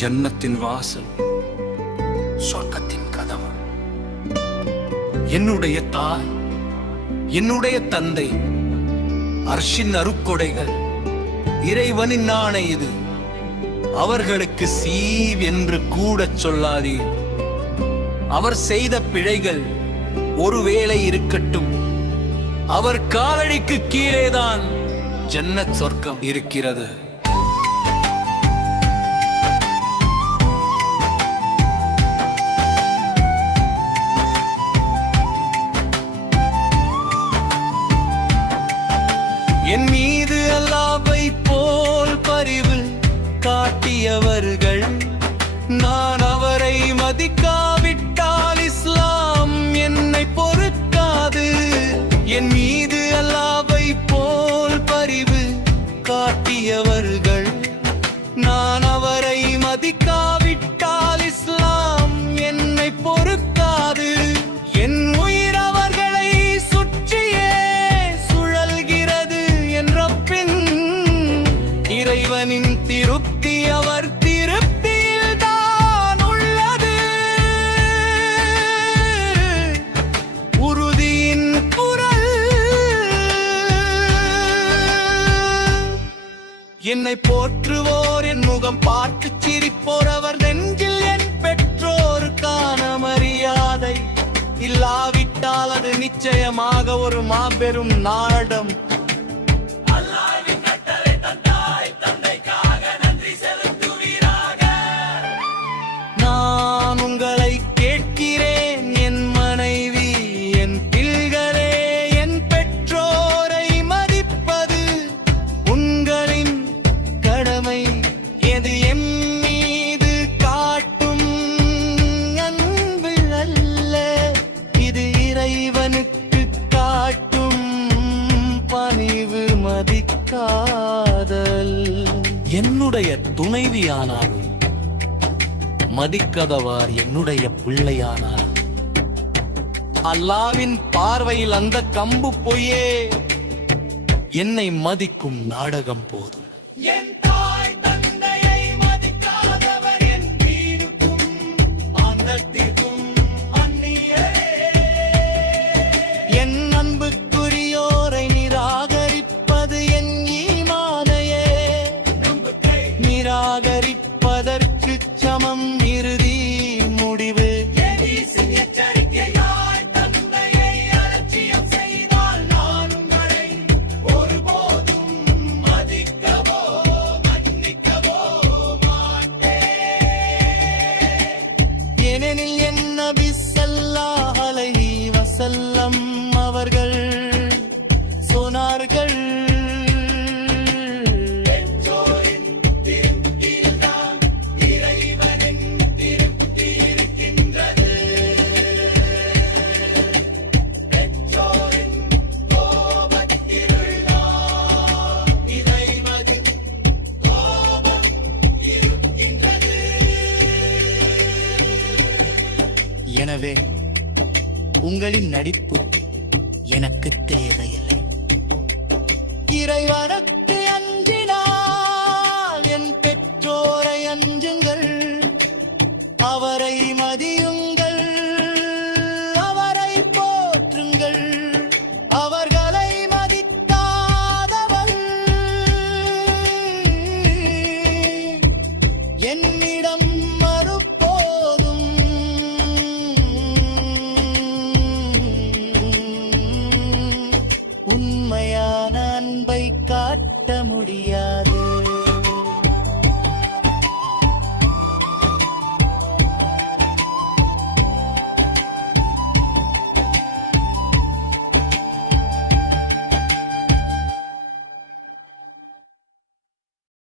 ஜன்னத்தின் வாசல், சொர்க்கத்தின் கதவு. என்னுடைய தாய், என்னுடைய தந்தை, அர்ஷின் அருக்கொடைகள், இறைவனின் நாணை இது. அவர்களுக்கு சீவ் என்று கூட சொல்லாதீர். அவர் செய்த பிழைகள் ஒருவேளை இருக்கட்டும், அவர் காலடிக்கு கீழேதான் ஜன்னத் சொர்க்கம் இருக்கிறது. என் மீது அல்லாஹ்வை போல் பரிவு காட்டியவர்கள், நான் அவரை மதிக்காவிட்டால் இஸ்லாம் என்னை பொறுக்காது. என் மீது அல்லாஹ்வை போல் பரிவு காட்டியவர்கள், நான் அவரை மதிக்காவிட்டால் இஸ்லாம் என்னை பொறுக்காது. என் உயிர் அவர்களை சுற்றியே சுழல்கிறது என்ற பின் இறைவனின் திருப்தி அவர் திருப்தியில் தான் உள்ளது. உறுதியின் குரல், என்னை போற்றுவோர் என் முகம் பார்த்து சிரிப்போர், அவர் நெஞ்சில் என் பெற்றோருக்கான மரியாதை. இல்லாவிட்டால் அது நிச்சயமாக ஒரு மாபெரும் நாடம். நான் உங்களை கேட்கிறேன், என் மனைவி, என் பிள்ளைகளே, என் பெற்றோரை மதிப்பது உங்களின் கடமை. எது எம் மீது காட்டும் அன்பு அல்ல, இது இறைவனுக்கு காட்டும் பணிவு, மதிக்காதல். என்னுடைய துணைவியானாலும் மதிக்காதவர் என்னுடைய பிள்ளையானார். அல்லாவின் பார்வையில் அந்த கம்பு பொய்யே, என்னை மதிக்கும் நாடகம் போதும். என் தாய் தந்தையை மதிக்காதவர் என் வீடுக்கும் ஆந்தத்திற்கும் அந்நியே. என் அன்புக்குரியோரை நிராகரிப்பது என் ஈமானையே. நிராகரிப்பதற்கு சமம் இறுதி முடிவு. எச்சரிக்கையாய் தந்தையை அலட்சியம் செய்தால் நான் உங்களை ஒருபோதும் மதிக்கவோ மன்னிக்கவோ மாட்டேன். ஏனெனில் என் நபி ஸல்லல்லாஹு அலைஹி வஸல்லம் அவர்கள் சொன்னார்கள், எனவே உங்களின் நடிப்பு எனக்கு தேவையில்லை. இறைவனுக்கு அஞ்சினால் என் பெற்றோரை அஞ்சுங்கள், அவரை மதியுங்கள், அவரை போற்றுங்கள். அவர்களை மதிக்காதவர் என்னிடம் உண்மையான அன்பை காட்ட முடியாது.